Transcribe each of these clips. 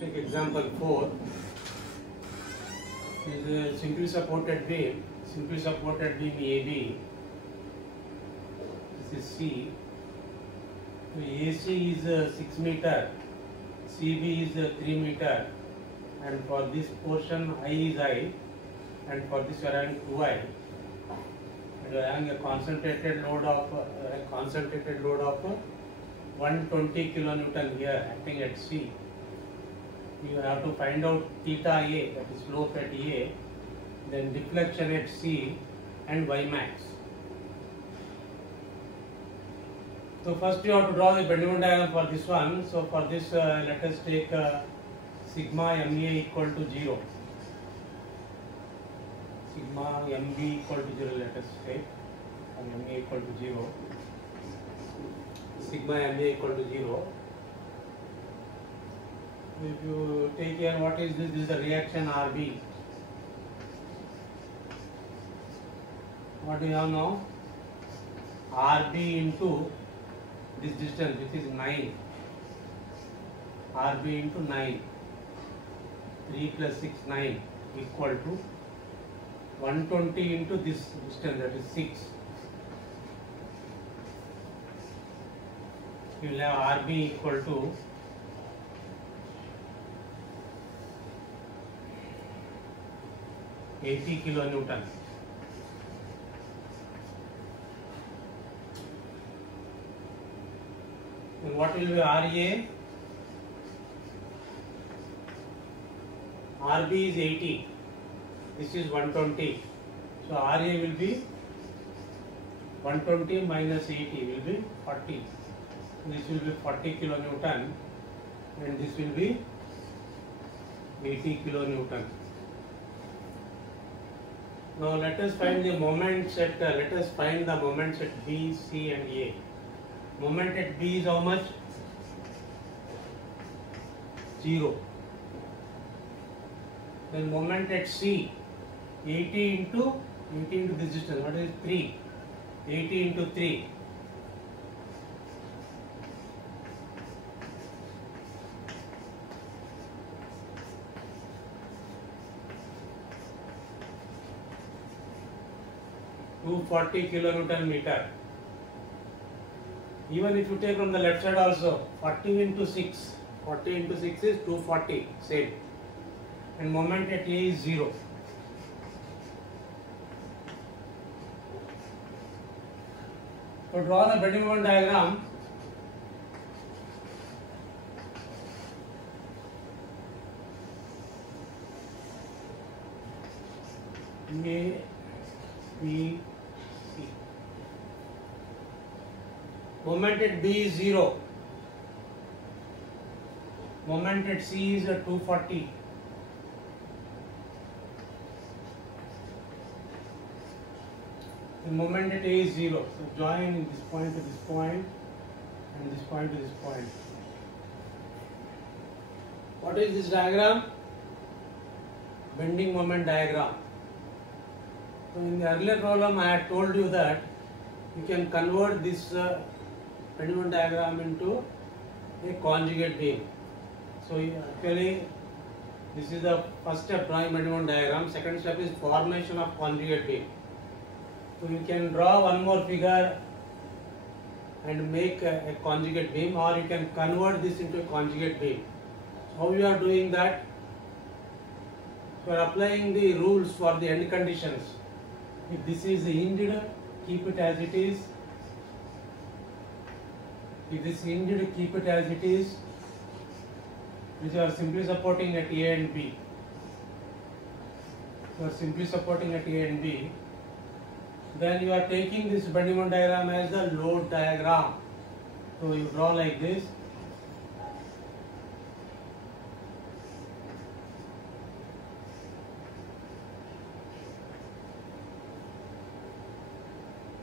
Take example 4. Is a simply supported beam. Simply supported beam AB. This is C. So AC is 6 meter. CB is 3 meter. And for this portion I is I. And for this we are having 2I. And we are having a concentrated load of 120 kilonewton here acting at C. You have to find out theta A, that is slope at A, then deflection at C and Y max. So first you have to draw the bending moment diagram for this one. So for this let us take sigma MA equal to 0. Sigma MB equal to 0 let us take, and MA equal to 0. Sigma MA equal to 0. If you take here, what is this? This is the reaction RB. What do you have now? RB into this distance, which is 9. RB into 9. 3 plus 6, 9 equal to 120 into this distance, that is 6. You will have RB equal to 80 kilonewton. And what will be RA? RB is 80. This is 120. So RA will be 120 minus 80 will be 40. This will be 40 kilonewton and this will be 80 kilonewton. Now let us find the moments at B, C and A. Moment at B is how much? 0. Then moment at C, 80 into this distance, what is 3? 80 into 3. (240 kilonewton meter). Even if you take from the left side also, 40 into 6. 40 into 6 is 240, same. And moment at A is 0. So draw the bending moment diagram. A, B, C. Moment at B is 0. Moment at C is 240. The moment at A is 0. So join this point to this point and this point to this point. What is this diagram? Bending moment diagram. So in the earlier problem I had told you that you can convert this bending moment diagram into a conjugate beam. So actually this is the first step, drawing bending moment diagram. Second step is formation of conjugate beam. So you can draw one more figure and make a conjugate beam, or you can convert this into a conjugate beam. How you are doing that? You are applying the rules for the end conditions. If this is hinged, keep it as it is. If this is hinged, keep it as it is, which are simply supporting at A and B. You are simply supporting at A and B. Then you are taking this bending moment diagram as the load diagram. So you draw like this.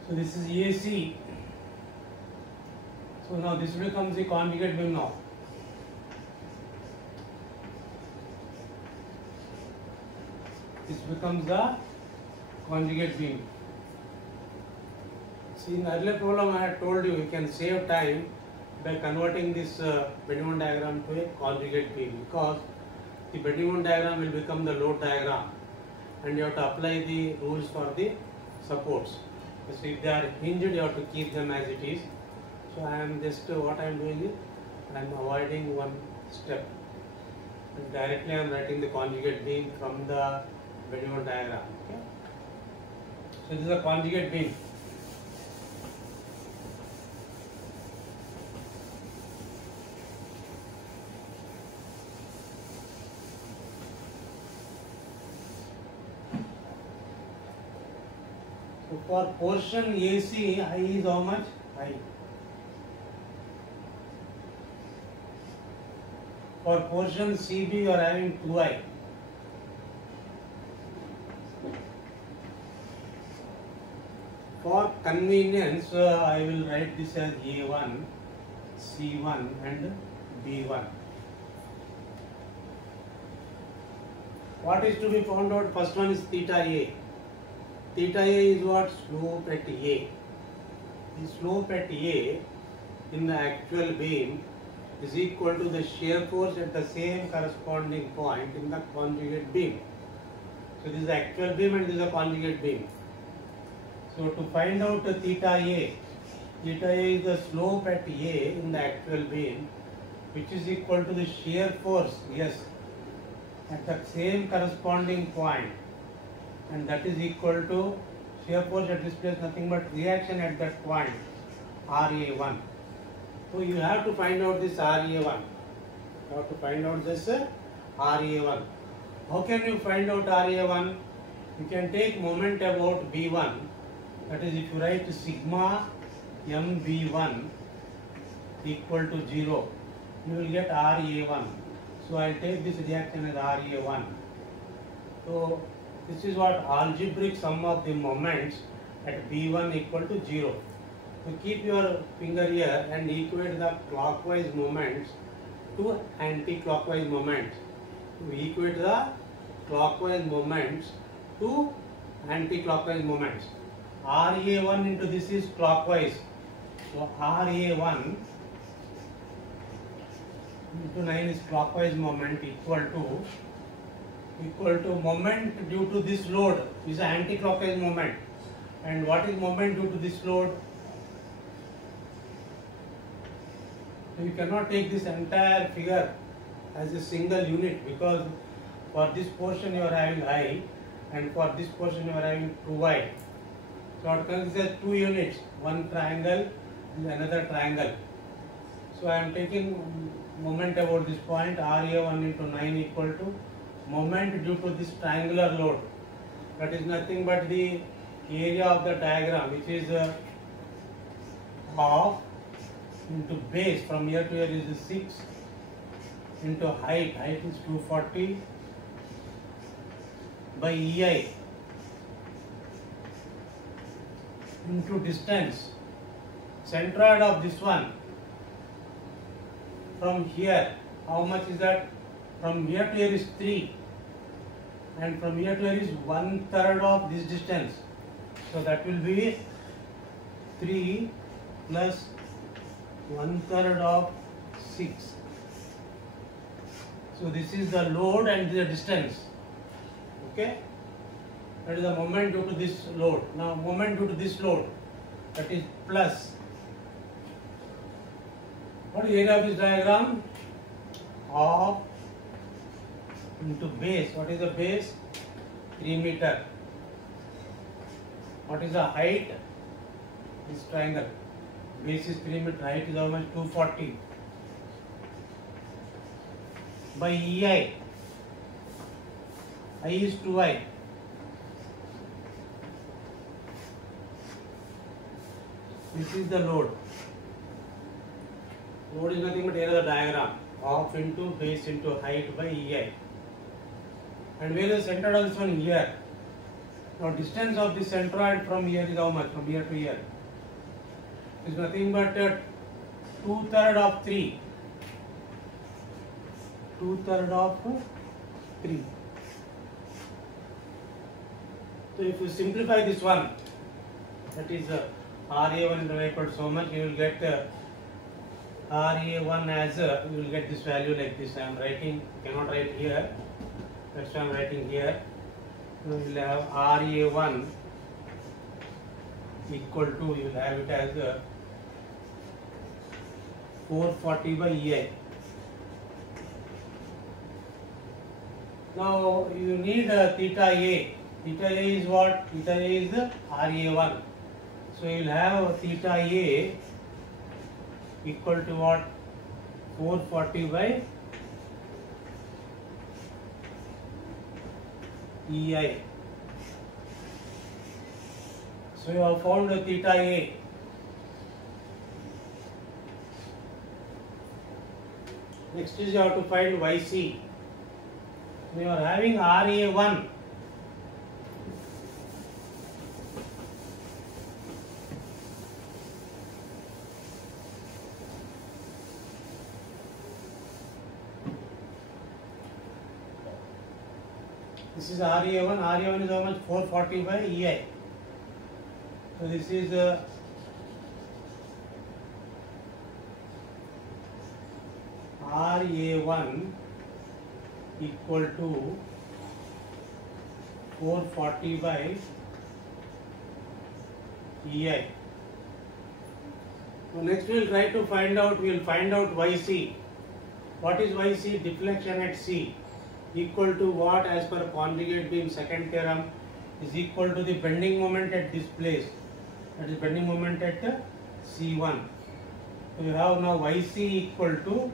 So this is AC. So now this becomes the conjugate beam now. This becomes the conjugate beam. See, in the earlier problem I had told you, you can save time. by converting this bending moment diagram to a conjugate beam, because the bending moment diagram will become the load diagram and you have to apply the rules for the supports. So if they are hinged, you have to keep them as it is. So I am just what I am doing is I am avoiding one step and directly I am writing the conjugate beam from the bending moment diagram. Okay? So this is a conjugate beam. So for portion AC, I is how much? I. For portion CB, you are having 2I. For convenience, I will write this as A1, C1 and B1. What is to be found out? First one is theta A. Theta A is what? Slope at A. The slope at A in the actual beam is equal to the shear force at the same corresponding point in the conjugate beam. So this is the actual beam and this is a conjugate beam. So to find out the theta A is the slope at A in the actual beam, which is equal to the shear force, yes, at the same corresponding point, and that is equal to shear force at this place, nothing but reaction at that point, RA1. So you have to find out this RA1. You have to find out this RA1. How can you find out RA1? You can take moment about B1. That is, if you write sigma MB1 equal to 0, you will get RA1. So I will take this reaction as RA1. So this is what algebraic sum of the moments at B1 equal to 0. So keep your finger here and equate the clockwise moments to anti-clockwise moments. To equate the clockwise moments to anti-clockwise moments. RA1 into this is clockwise. So RA1 into 9 is clockwise moment equal to moment due to this load is an anti-clockwise moment. And what is moment due to this load? So you cannot take this entire figure as a single unit, because for this portion you are having I and for this portion you are having 2y. So it consists as 2 units, one triangle and another triangle. So I am taking moment about this point, RA1 into 9 equal to moment due to this triangular load. That is nothing but the area of the diagram, which is half into base, from here to here is 6, into height is 240 by EI into distance, centroid of this one from here, how much is that? From here to here is 3 and from here to here is 1/3 of this distance. So that will be 3 plus 1/3 of 6. So this is the load and the distance. Okay? That is the moment due to this load. Now moment due to this load, that is plus. What is the area of this diagram? Half into base. What is the base? 3 meter. What is the height? This triangle. Base is 3 meter. Height is how much? 240. By EI. I is 2I. This is the load. Load is nothing but area of the diagram. Half into base into height by EI. And where is the centroid of this one? Here. Now distance of the centroid from here is how much? From here to here. It is nothing but 2/3 of 3. 2/3 of 3. So if you simplify this one, that is RA1 equal to so much, you will get RA1 as you will get this value like this. I am writing, cannot write here, that's why I am writing here. So you will have RA1 equal to, you will have it as 440 by EI. Now you need theta A. Theta A is what? Theta A is RA1. So you will have theta A equal to what? 440 by EI. So you have found the theta A. Next is you have to find YC. So you are having RA1. This is RA1. RA1 is how much? 440 by EI. So this is RA1 equal to 440 by EI. So next we will try to find out, we will find out YC. What is YC? Deflection at C equal to what, as per conjugate beam second theorem, is equal to the bending moment at this place, that is bending moment at C1. So you have now YC equal to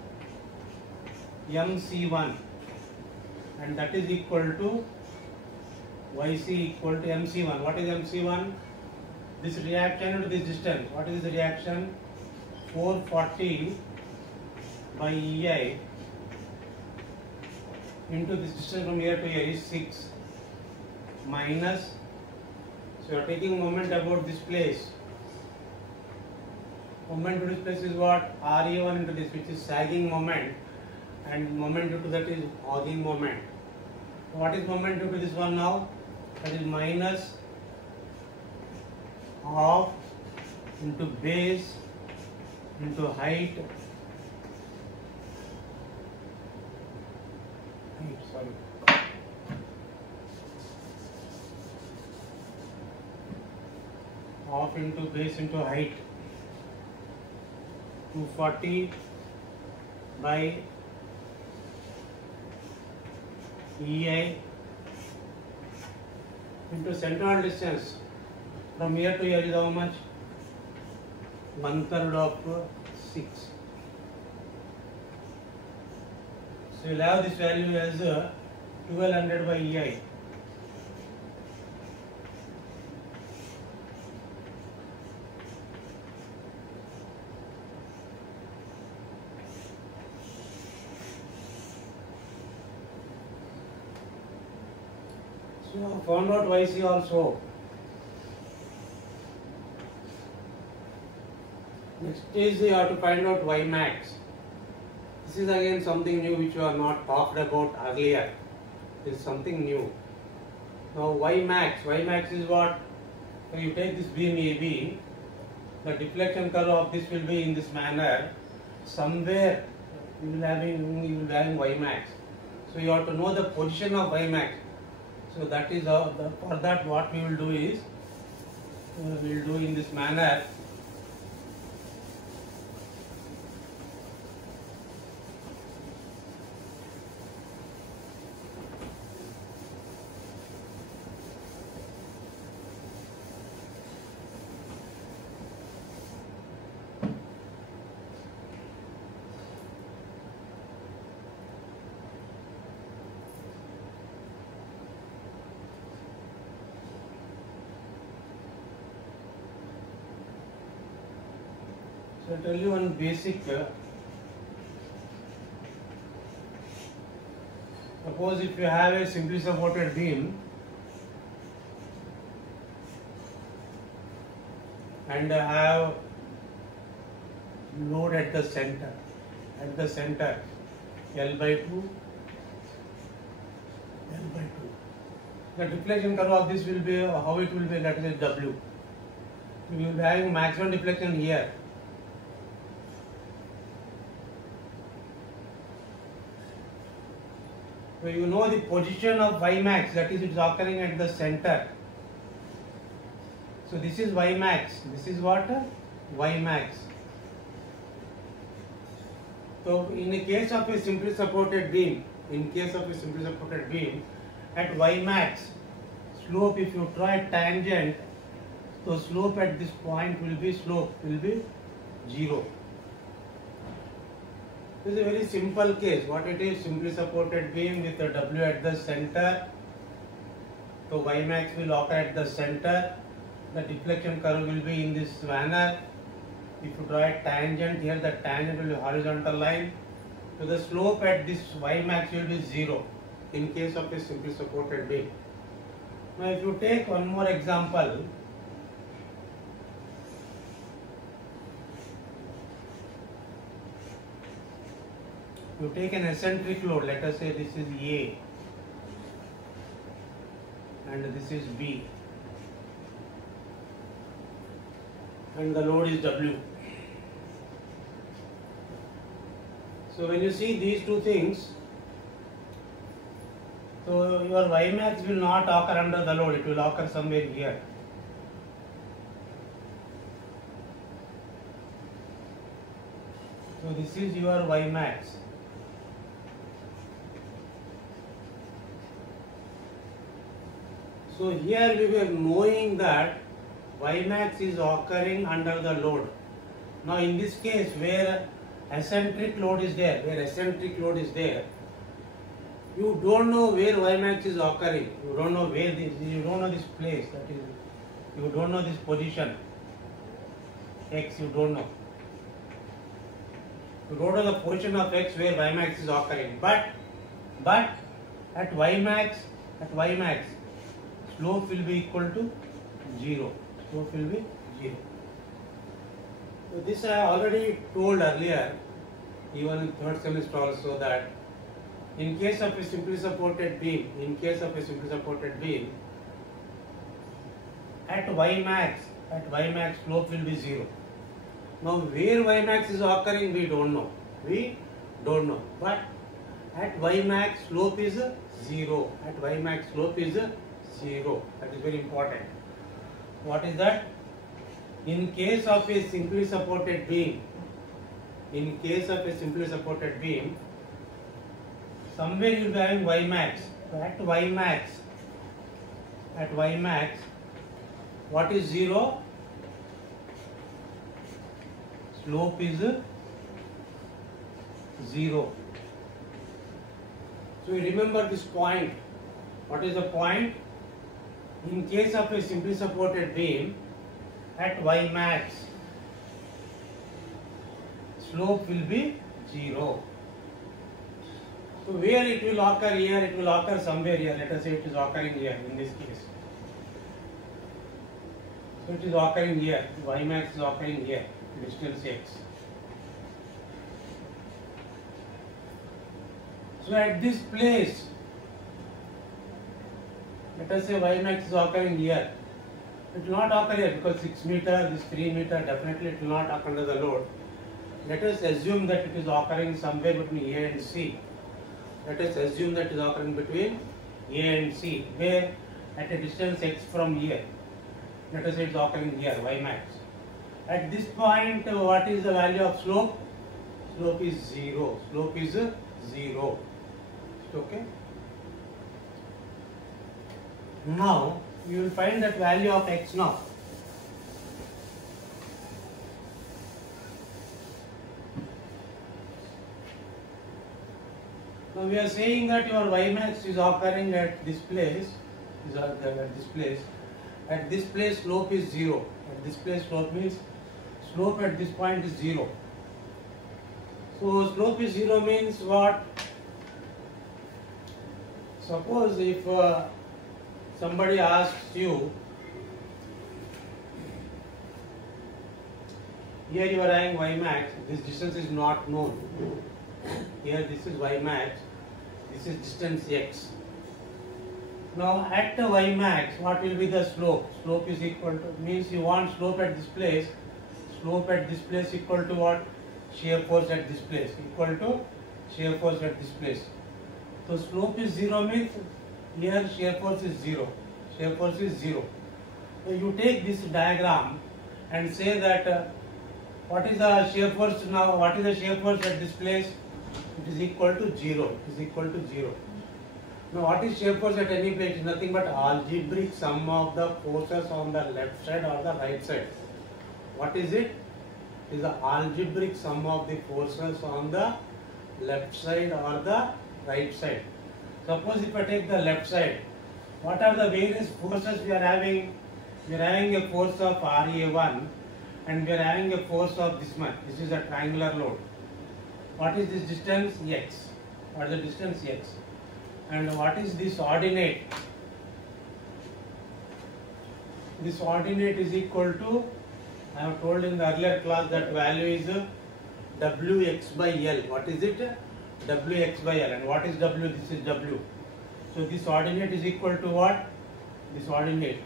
MC1, and that is equal to YC equal to MC1. What is MC1? This reaction to this distance. What is the reaction? 440 by EI into this distance from here to here is 6 minus, so you are taking moment about this place. Moment to this place is what? RA1 into this, which is sagging moment, and moment due to that is hogging moment. So what is moment due to this one now? That is minus half into base into height. Sorry. Half into base into height. 240 by EI into central distance from here to here is how much? 1/3 of 6. So you will have this value as 1200 by EI. So found out YC also. Next is you have to find out Y max. This is again something new which we have not talked about earlier. This is something new. Now Y max is what? When you take this beam AB, the deflection curve of this will be in this manner. Somewhere you will be having Y max. So you have to know the position of Y max. So that is how, for that what we will do is, we will do in this manner. So I'll tell you one basic. Suppose if you have a simply supported beam and have load at the center, L by 2, the deflection curve of this will be how it will be, that is W. You will be having maximum deflection here. So you know the position of y max, that is, it is occurring at the center. So this is y max. This is what? Y max. So in the case of a simply supported beam, at y max, slope, if you draw a tangent, so slope at this point will be 0. This is a very simple case. What it is, simply supported beam with a W at the center. So y max will occur at the center. The deflection curve will be in this manner. If you draw a tangent here, the tangent will be horizontal line. So the slope at this y max will be 0 in case of a simply supported beam. Now if you take one more example, you take an eccentric load, let us say this is A and this is B and the load is W. So when you see these two things, so your y max will not occur under the load, it will occur somewhere here. So this is your y max. So here we were knowing that y max is occurring under the load. Now in this case where eccentric load is there, you don't know where y max is occurring. You don't know where this, you don't know this place, that is, you don't know this position x, you don't know. You don't know the position of x where y max is occurring. But at y max, slope will be equal to 0. Slope will be 0. So this I already told earlier, even in third semester also, that in case of a simply supported beam, at y max slope will be 0. Now where y max is occurring, we don't know. But at y max slope is 0. That is very important. What is that? In case of a simply supported beam, somewhere you will be having y max. So at y max, what is 0? Slope is 0. So you remember this point. What is the point? In case of a simply supported beam, at y max, slope will be 0. So where it will occur here, it will occur somewhere here. Let us say it is occurring here in this case. So it is occurring here. Y max is occurring here, distance x. So at this place, let us say y max is occurring here. It will not occur here because 6 meter, this 3 meter, definitely it will not occur under the load. Let us assume that it is occurring somewhere between A and C. Where at a distance x from here. Let us say it is occurring here, y max. At this point, what is the value of slope? Slope is 0. Okay. Now you will find that value of x now. Now we are saying that your y max is occurring at this place. At this place slope is 0. At this place slope means slope at this point is 0. So slope is 0 means what? Suppose if somebody asks you, here you are having y max, this distance is not known. Here this is y max, this is distance x. Now at the y max, what will be the slope? Slope is equal to, means you want slope at this place. Slope at this place equal to what? Shear force at this place. So slope is 0 means here shear force is 0. Shear force is 0. So you take this diagram and say that what is the shear force now? What is the shear force at this place? It is equal to 0. It is equal to 0. Now what is shear force at any place? It is nothing but algebraic sum of the forces on the left side or the right side. What is it? It is the algebraic sum of the forces on the left side or the right side. Suppose if I take the left side, what are the various forces we are having? We are having a force of RA1 and we are having a force of this much. This is a triangular load. What is this distance? X. What is the distance? X. And what is this ordinate? This ordinate is equal to, I have told in the earlier class that value is Wx by L. What is it? Wx by L. And what is W? This is W. So this ordinate is equal to what? This ordinate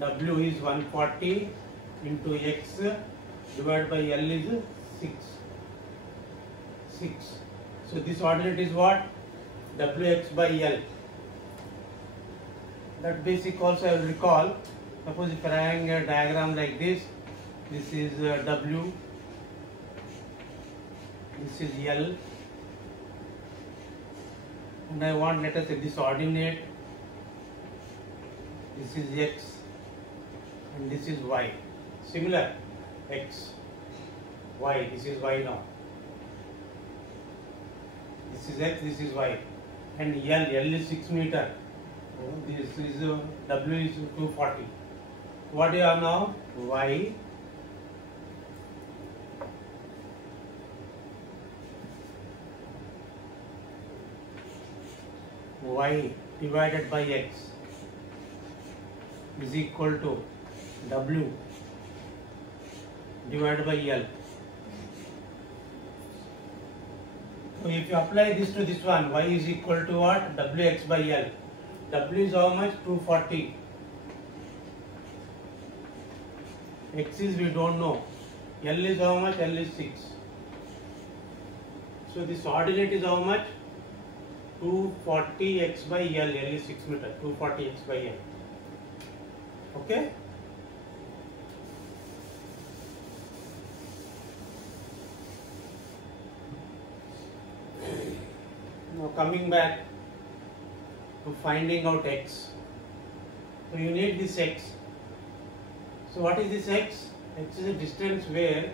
W is 140 into X divided by L is 6. So this ordinate is what? Wx by L. That basic also I will recall. Suppose if I am having a diagram like this, this is W, this is L, and I want, let us say, this ordinate, this is X, and this is Y. Similar, X, Y, this is Y now. This is X, this is Y, and L is 6 meter. This is W is 240. What do you have now? Y divided by X is equal to W divided by L. So if you apply this to this one, Y is equal to what? Wx by L. W is how much? 240. X is we don't know. L is how much? L is 6. So this ordinate is how much? 240 X by L. L is 6 meter. 240 X by L. Okay? Now coming back to finding out X. So you need this X. So what is this X? X is a distance where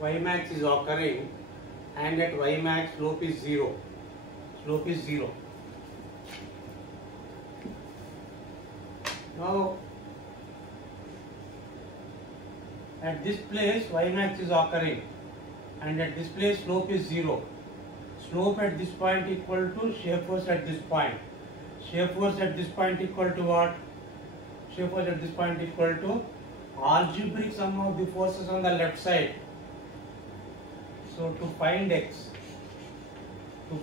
Y max is occurring, and at Y max slope is 0. Slope is 0. Now at this place Y max is occurring, and at this place slope is 0. Slope at this point equal to shear force at this point. Shear force at this point equal to what? Shear force at this point equal to algebraic sum of the forces on the left side. So to find X, so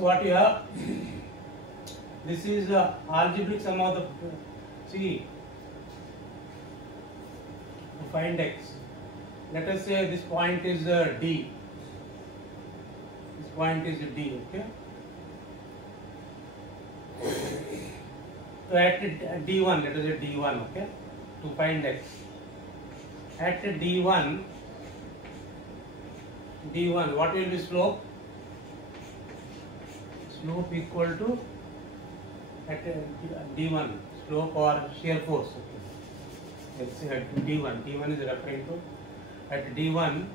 what you have? This is the algebraic sum of the, see, to find X. Let us say this point is D. This point is D, okay? So at D1, let us say D1, okay? To find X. At D1, what will be slope? Slope equal to, at D1, slope or shear force, okay? Let's say at D1, D1 is referring to, at D1,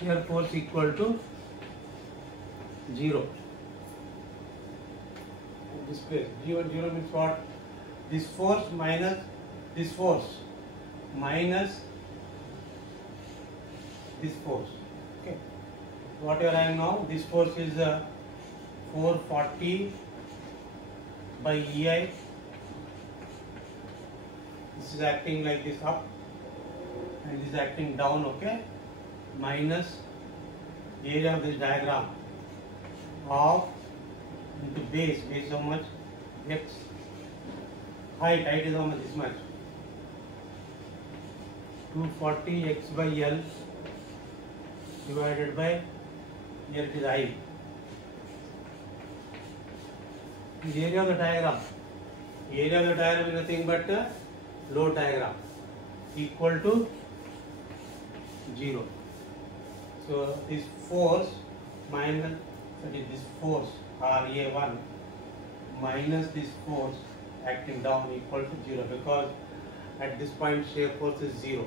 shear force equal to 0. This place, 0 means what? This force minus this force minus this force. Okay. What you are having now? This force is 440 by EI. This is acting like this up, and this is acting down. Okay. Minus area of this diagram of into base how much? X. Height is how much? This much. 240 x by L divided by, here it is I. The area of the diagram. The area of the diagram is nothing but load diagram equal to 0. So this force minus, that is this force RA1 minus this force acting down equal to 0, because at this point shear force is 0.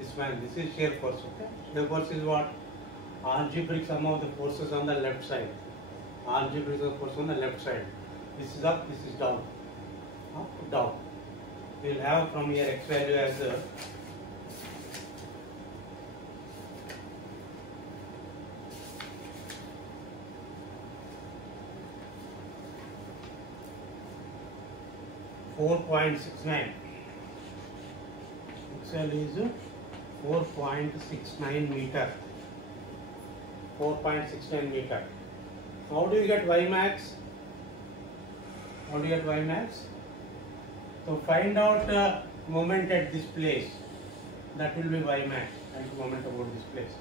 This is shear force. Okay, shear force is what? Algebraic sum of the forces on the left side. Algebraic sum of force on the left side. This is up, this is down. Up, down. We will have from here x value as 4.69. XL is 4.69 meter. 4.69 meter. How do you get Y max? How do you get Y max? So find out moment at this place. That will be Y max. And moment about this place.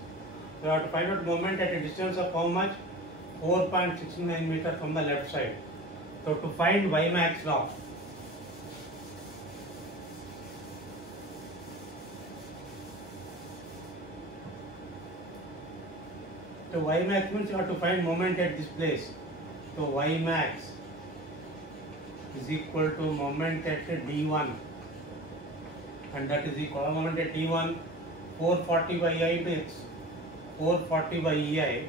So you have to find out moment at a distance of how much? 4.69 meter from the left side. So to find Y max now, so Y max means you have to find moment at this place. So Y max is equal to moment at D1, and that is equal to moment at D1 440 by I into X. 440 by EI.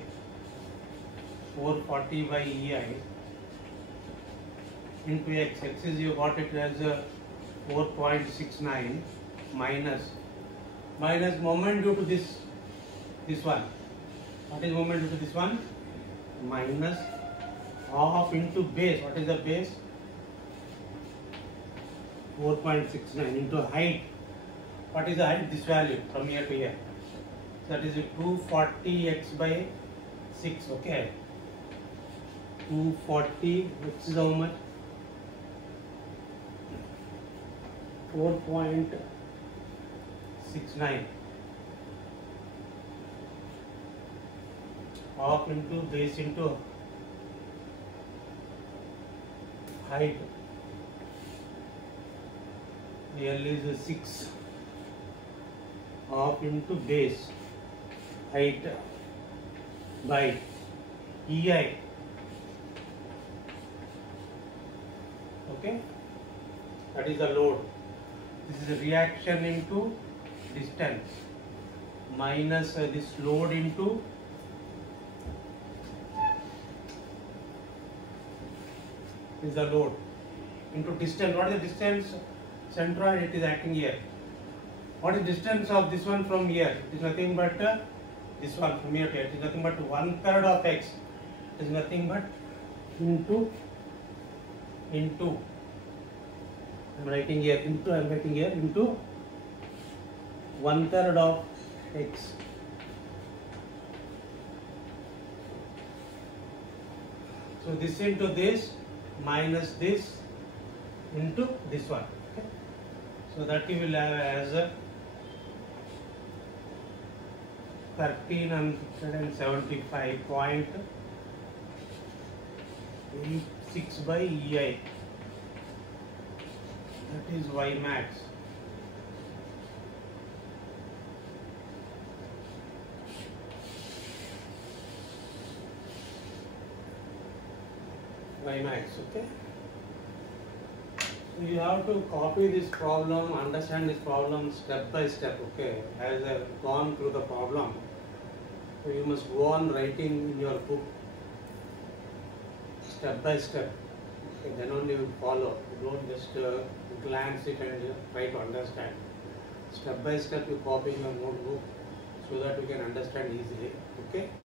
440 by EI into X. X is, you got it as 4.69 minus moment due to this one. What is moment due to this one? Minus half into base. What is the base? 4.69 into height. What is the height? This value from here to here. So that is 240 x by 6. Okay. 240 x is how much? 4.69. Half into base into height. L is 6. Half into base height by EI. Okay, that is the load. This is a reaction into distance minus this load into is the load into distance. What is the distance? Centroid, it is acting here. What is distance of this one from here? It is nothing but this one from here to here. It is nothing but 1/3 of x. It is nothing but into I am writing here into 1/3 of x. So this into this minus this into this one. Okay. So that you will have as 1375.86 by EI. That is Y max. Y max, okay. So you have to copy this problem, understand this problem step by step, okay. As I have gone through the problem, so you must go on writing in your book step by step. Okay, then only you follow. You don't just glance it and try to understand. Step by step you copy in your notebook so that you can understand easily. Okay.